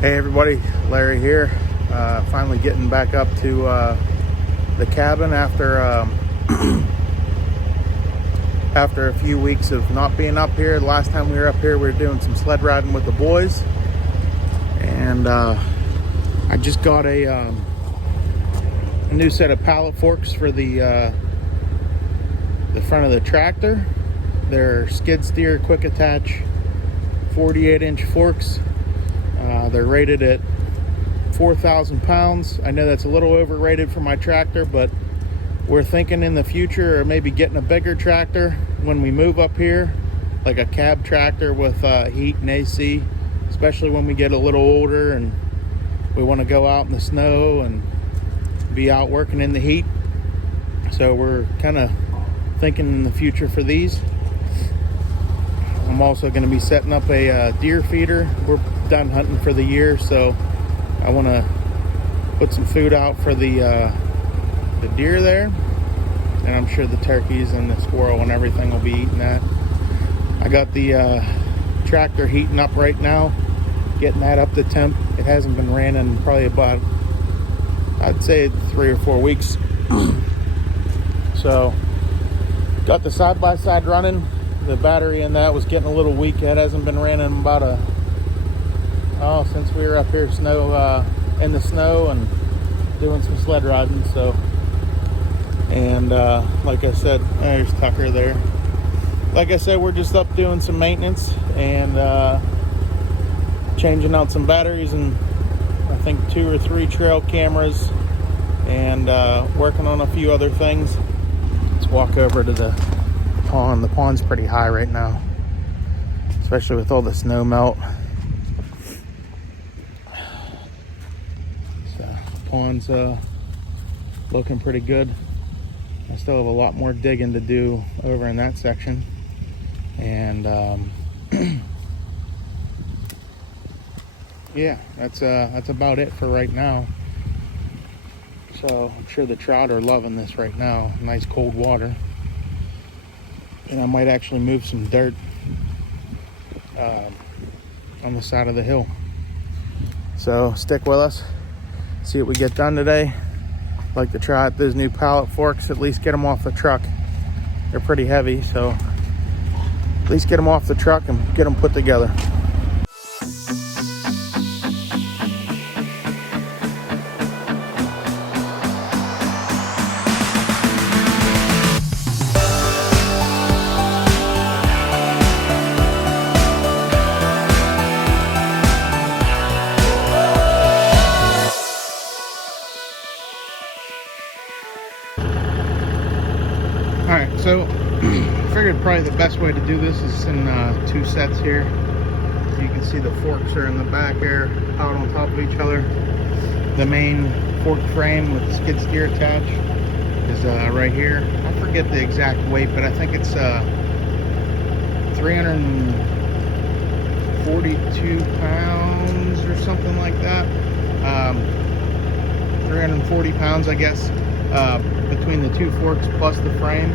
Hey everybody, Larry here. Finally getting back up to the cabin after after a few weeks of not being up here. The last time we were up here, we were doing some sled riding with the boys, and I just got a new set of pallet forks for the front of the tractor. They're skid steer quick attach 48-inch forks. They're rated at 4,000 pounds. I know that's a little overrated for my tractor, but we're thinking in the future of maybe getting a bigger tractor when we move up here, like a cab tractor with heat and AC, especially when we get a little older and we want to go out in the snow and be out working in the heat. So we're kind of thinking in the future for these. I'm also going to be setting up a deer feeder. We're done hunting for the year, so I want to put some food out for the deer there, and I'm sure the turkeys and the squirrel and everything will be eating that. I got the tractor heating up right now, getting that up to temp. It hasn't been raining probably about, I'd say, 3 or 4 weeks. So got the side-by-side running. The battery in that was getting a little weak. It hasn't been running about since we were up here in the snow and doing some sled riding. So, and like I said, there's Tucker there. Like I said, we're just up doing some maintenance and changing out some batteries and I think 2 or 3 trail cameras, and working on a few other things. Let's walk over to the pond. The pond's pretty high right now, especially with all the snow melt. So the pond's looking pretty good. I still have a lot more digging to do over in that section, and yeah, that's about it for right now. So I'm sure the trout are loving this right now. Nice cold water. And I might actually move some dirt on the side of the hill. So stick with us, see what we get done today. I'd like to try out those new pallet forks, at least get them off the truck. They're pretty heavy, so at least get them off the truck and get them put together. Alright, so I figured probably the best way to do this is in 2 sets here. You can see the forks are in the back here, out on top of each other. The main fork frame with the skid steer attached is right here. I forget the exact weight, but I think it's 342 pounds or something like that. 340 pounds, I guess. Between the 2 forks plus the frame.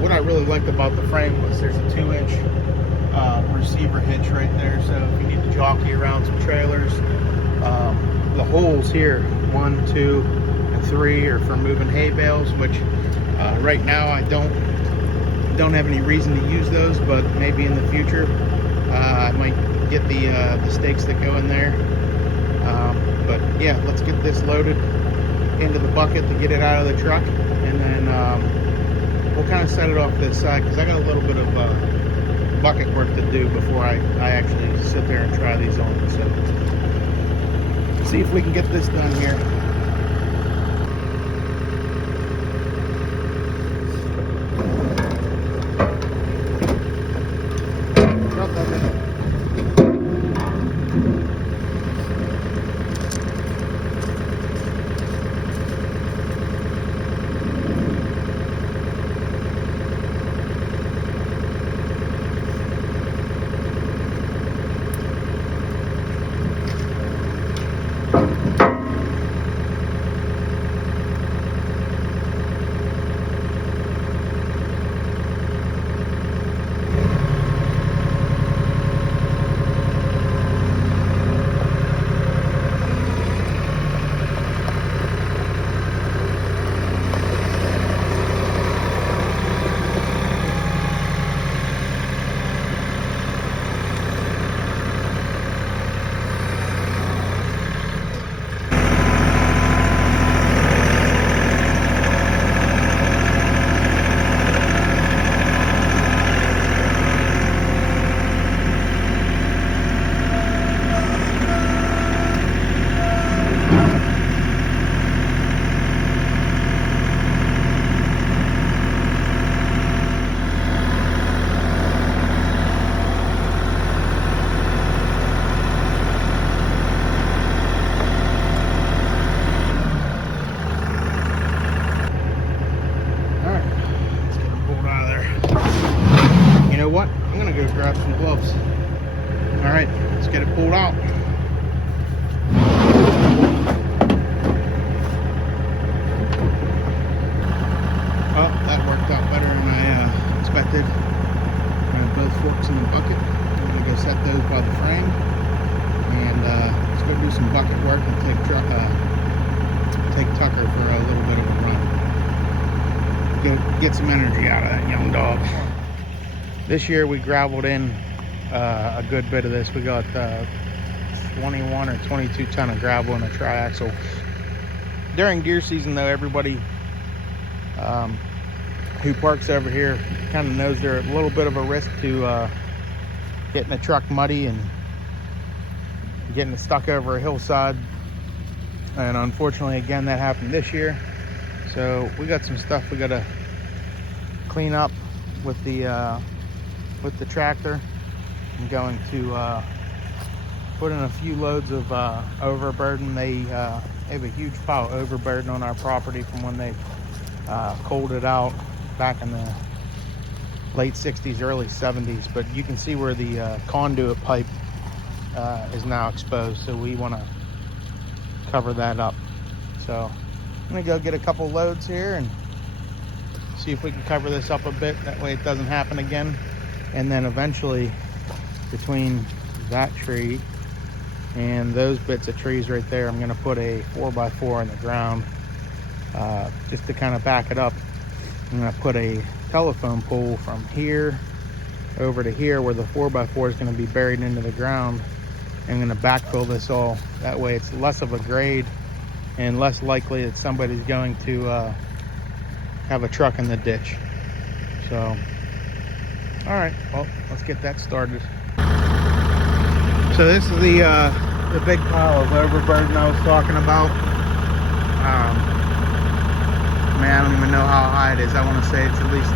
What I really liked about the frame was there's a 2-inch receiver hitch right there, so if you need to jockey around some trailers, the holes here 1, 2, and 3 are for moving hay bales, which right now I don't have any reason to use those, but maybe in the future I might get the stakes that go in there. But yeah, let's get this loaded into the bucket to get it out of the truck, and then we'll kind of set it off this side because I got a little bit of bucket work to do before I actually sit there and try these on. So see if we can get this done here. it pulled out. Oh, that worked out better than I expected. I have both forks in the bucket. I'm gonna go set those by the frame, and let's go do some bucket work and take Tucker for a little bit of a run. Go get some energy out of that young dog. This year we gravelled in a good bit of this. We got 21 or 22 ton of gravel in a triaxle. During deer season though, everybody who parks over here kind of knows they're a little bit of a risk to getting the truck muddy and getting it stuck over a hillside. And unfortunately, again, that happened this year. So we got some stuff we got to clean up with the tractor. I'm going to put in a few loads of overburden. They have a huge pile of overburden on our property from when they coaled it out back in the late 60s, early 70s. But you can see where the conduit pipe is now exposed, so we want to cover that up. So I'm gonna go get a couple loads here and see if we can cover this up a bit. That way it doesn't happen again. And then eventually, between that tree and those bits of trees right there, I'm gonna put a 4x4 in the ground just to kind of back it up. I'm gonna put a telephone pole from here over to here where the 4x4 is gonna be buried into the ground. I'm gonna backfill this all. That way it's less of a grade and less likely that somebody's going to have a truck in the ditch. So, all right, well, let's get that started. So this is the big pile of overburden I was talking about. Man, I don't even know how high it is. I want to say it's at least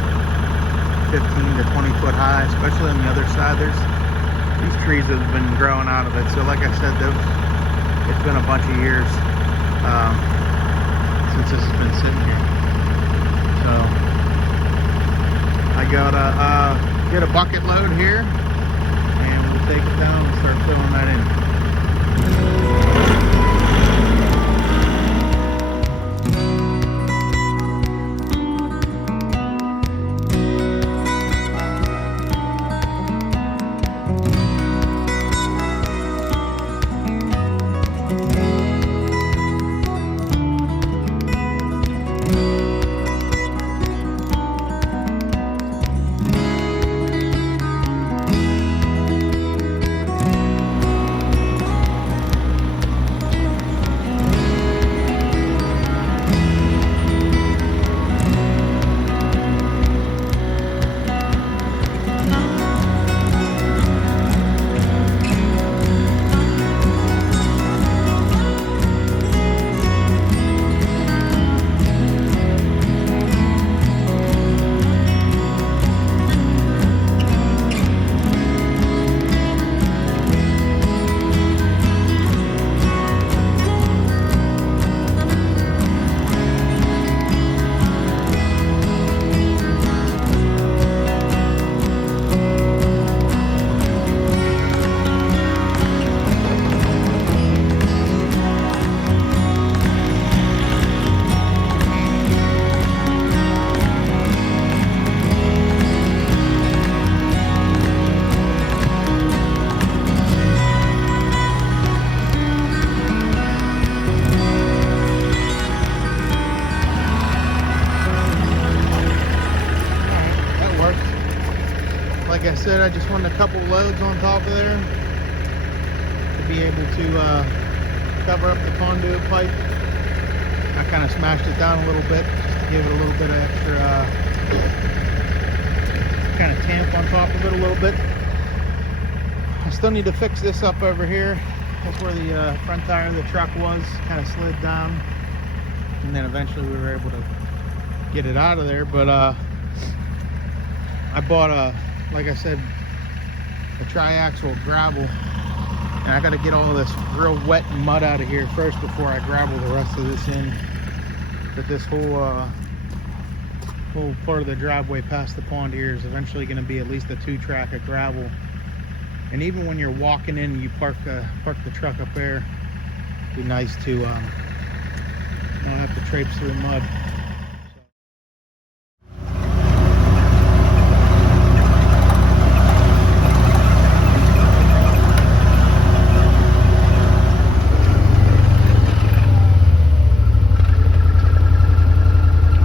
15 to 20 foot high, especially on the other side. These trees have been growing out of it. So like I said, it's been a bunch of years since this has been sitting here. So I gotta get a bucket load here and we'll take it down and start filling that in. Like I said, I just wanted a couple loads on top of there to be able to cover up the conduit pipe. I kind of smashed it down a little bit just to give it a little bit of extra kind of tamp on top of it a little bit. I still need to fix this up over here. That's where the front tire of the truck was, kind of slid down, and then eventually we were able to get it out of there. But I bought like I said, a triaxle gravel, and I got to get all of this real wet mud out of here first before I gravel the rest of this in. But this whole part of the driveway past the pond here is eventually going to be at least a 2-track of gravel, And even when you're walking in, you park the truck up there. Be nice to not have to traipse through mud.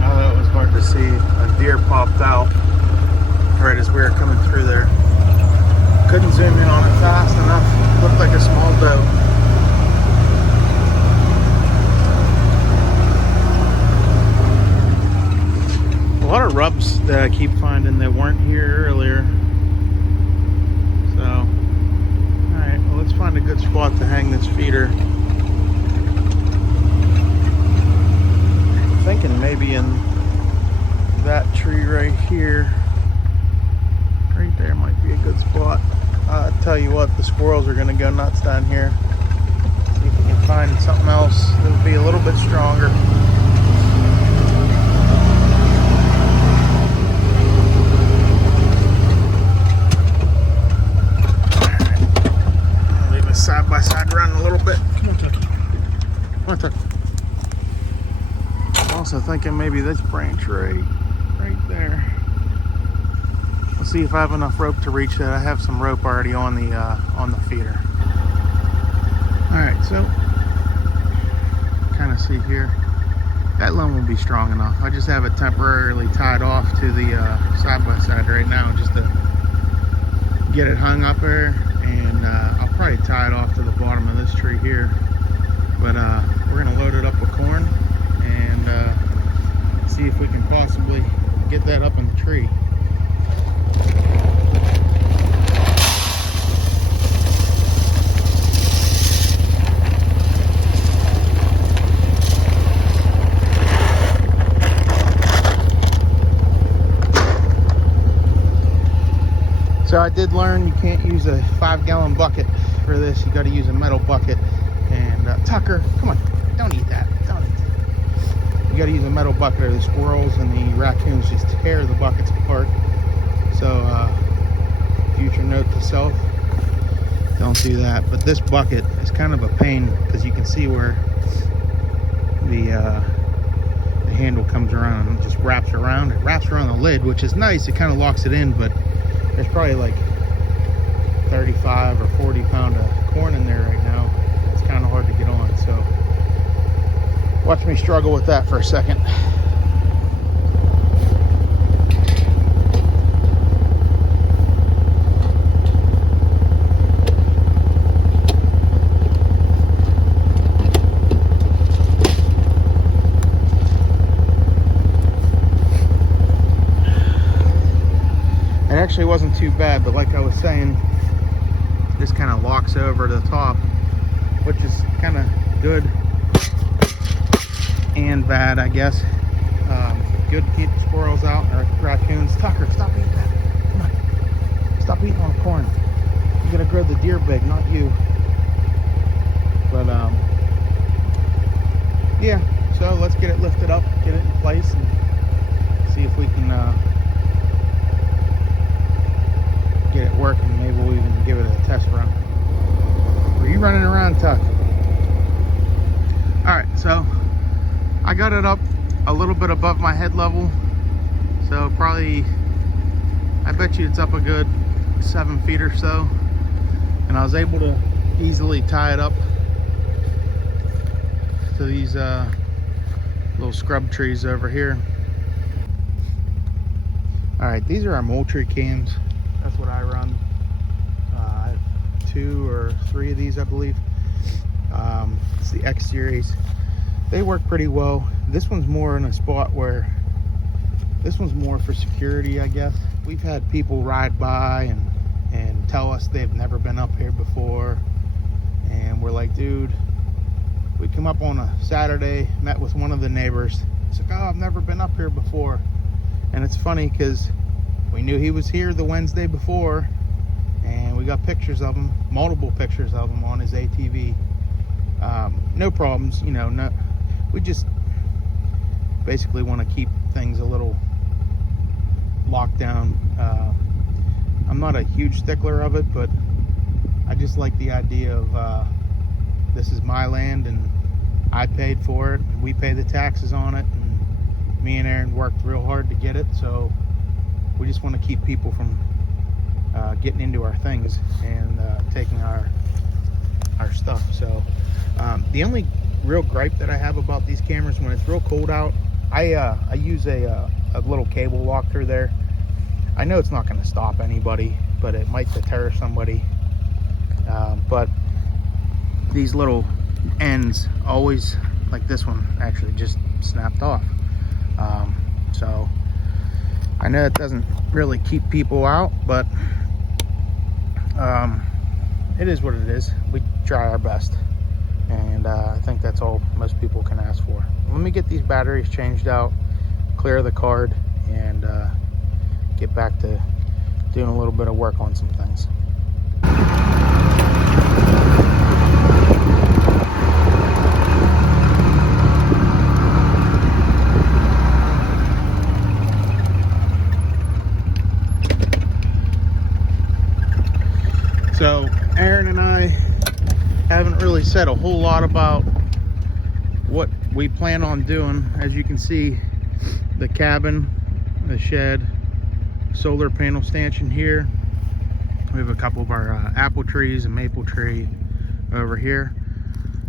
Although it was hard to see, a deer popped out right as we were coming through there. Couldn't zoom in on it fast enough. Looked like a small doe. A lot of rups that I keep finding that weren't here earlier. So, alright, well, let's find a good spot to hang this feeder. I'm thinking maybe in that tree right here. Right there might be a good spot. I'll tell you what, the squirrels are going to go nuts down here. See if we can find something else that will be a little bit stronger. Side by side run a little bit. Come on, Tucky. Come on, Tucky. I'm also thinking maybe this branch right there. Let's see if I have enough rope to reach that. I have some rope already on the feeder. All right, so kind of see here. That line will be strong enough. I just have it temporarily tied off to the side by side right now, just to get it hung up there. And I'll probably tie it off to the bottom of this tree here, but we're going to load it up with corn and see if we can possibly get that up in the tree. So I did learn you can't use a 5-gallon bucket for this. You got to use a metal bucket. And Tucker, come on, don't eat that. Don't eat that. You got to use a metal bucket, or the squirrels and the raccoons just tear the buckets apart. So future note to self, don't do that. But this bucket is kind of a pain because you can see where the handle comes around and just wraps around. It wraps around the lid, which is nice. It kind of locks it in, but there's probably like 35 or 40 pound of corn in there right now. It's kind of hard to get on, so watch me struggle with that for a second. It actually wasn't too bad, but like I was saying, this kind of locks over to the top, which is kind of good and bad, I guess. Good to keep the squirrels out, or raccoons. Tucker, stop eating that. Come on. Stop eating all the corn. You gotta grow the deer big, not you. But yeah, so let's get it lifted up, get it in place, and see if we can get it working. Maybe we'll even give it a test run. Are you running around, Tuck? Alright, so I got it up a little bit above my head level, so probably, I bet you it's up a good 7 feet or so, and I was able to easily tie it up to these little scrub trees over here. Alright, these are our Moultrie cams. That's what I run. 2 or 3 of these, I believe. It's the X series. They work pretty well. This one's more in a spot where, this one's more for security, I guess. We've had people ride by and tell us they've never been up here before, and we're like, dude, we come up on a Saturday, met with one of the neighbors. It's like, oh, I've never been up here before. And it's funny because we knew he was here the Wednesday before, and we got pictures of him, multiple pictures of him on his ATV. No problems, you know. No, we just basically want to keep things a little locked down. I'm not a huge stickler of it, but I just like the idea of this is my land and I paid for it and we pay the taxes on it, and me and Aaron worked real hard to get it, so we just want to keep people from getting into our things and taking our stuff. So the only real gripe that I have about these cameras, when it's real cold out, I use a little cable lock through there. I know it's not going to stop anybody, but it might deter somebody. But these little ends always, like this one actually just snapped off. So I know it doesn't really keep people out, but it is what it is. We try our best, and I think that's all most people can ask for. Let me get these batteries changed out, clear the card, and get back to doing a little bit of work on some things. So Aaron and I haven't really said a whole lot about what we plan on doing. As you can see, the cabin, the shed, solar panel stanchion here. We have a couple of our apple trees and maple tree over here.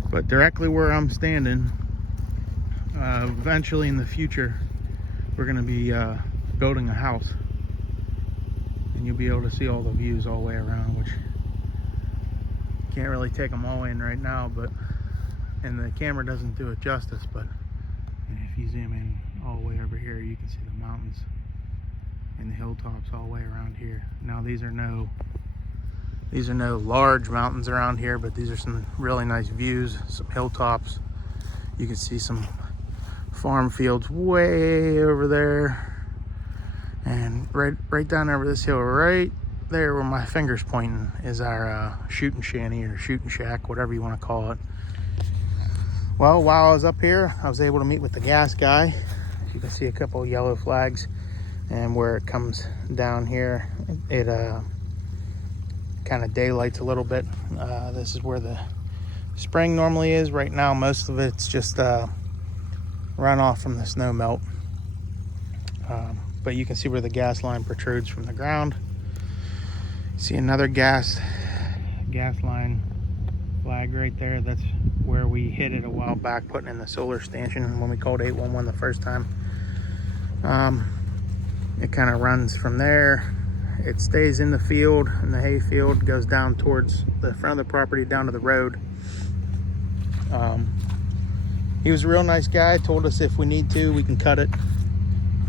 But directly where I'm standing, eventually in the future, we're going to be building a house. And you'll be able to see all the views all the way around, which can't really take them all in right now, but and the camera doesn't do it justice. But if you zoom in all the way over here, you can see the mountains and the hilltops all the way around here. Now these are no large mountains around here, but these are some really nice views, some hilltops. You can see some farm fields way over there, and right down over this hill right there where my finger's pointing is our shooting shanty or shooting shack, whatever you want to call it. Well, while I was up here, I was able to meet with the gas guy. You can see a couple of yellow flags, and where it comes down here, it kind of daylights a little bit. This is where the spring normally is. Right now, most of it's just runoff from the snow melt. But you can see where the gas line protrudes from the ground. See another gas line flag right there. That's where we hit it a while back, putting in the solar stanchion when we called 811 the first time. It kind of runs from there. It stays in the field, in the hay field, goes down towards the front of the property, down to the road. He was a real nice guy. Told us if we need to, we can cut it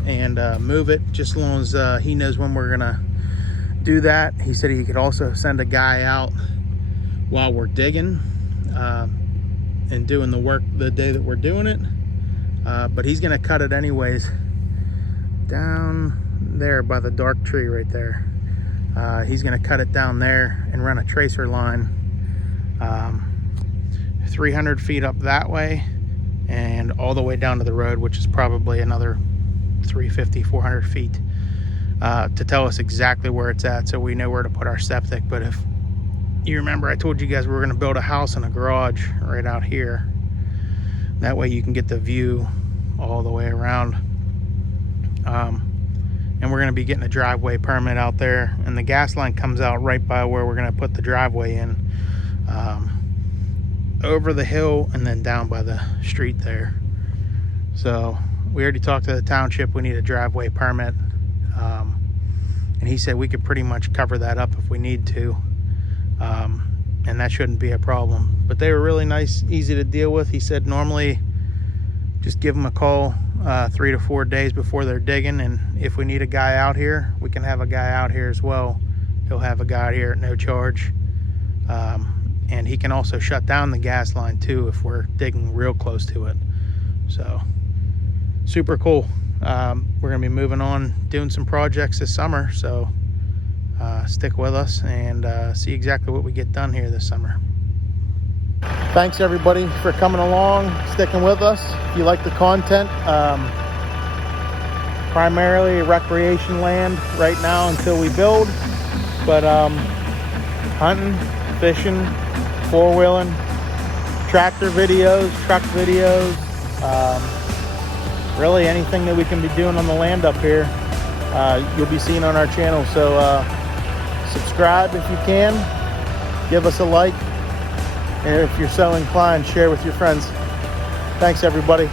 and move it, just as long as he knows when we're gonna do that. He said he could also send a guy out while we're digging and doing the work the day that we're doing it. But he's gonna cut it anyways down there by the dark tree right there. He's gonna cut it down there and run a tracer line 300 feet up that way and all the way down to the road, which is probably another 350, 400 feet, to tell us exactly where it's at, so we know where to put our septic. But if you remember, I told you guys we were going to build a house and a garage right out here. That way you can get the view all the way around. And we're going to be getting a driveway permit out there, and the gas line comes out right by where we're going to put the driveway in, over the hill and then down by the street there. So we already talked to the township. We need a driveway permit, and he said we could pretty much cover that up if we need to, and that shouldn't be a problem. But they were really nice, easy to deal with. He said normally just give them a call 3 to 4 days before they're digging, and if we need a guy out here, we can have a guy out here as well. He'll have a guy out here at no charge, and he can also shut down the gas line too if we're digging real close to it. So super cool. We're gonna be moving on, doing some projects this summer, so stick with us and see exactly what we get done here this summer. Thanks everybody for coming along, sticking with us. If you like the content, primarily recreation land right now until we build, but hunting, fishing, four-wheeling, tractor videos, truck videos, really anything that we can be doing on the land up here, you'll be seeing on our channel. So subscribe if you can, give us a like, and if you're so inclined, share with your friends. Thanks, everybody.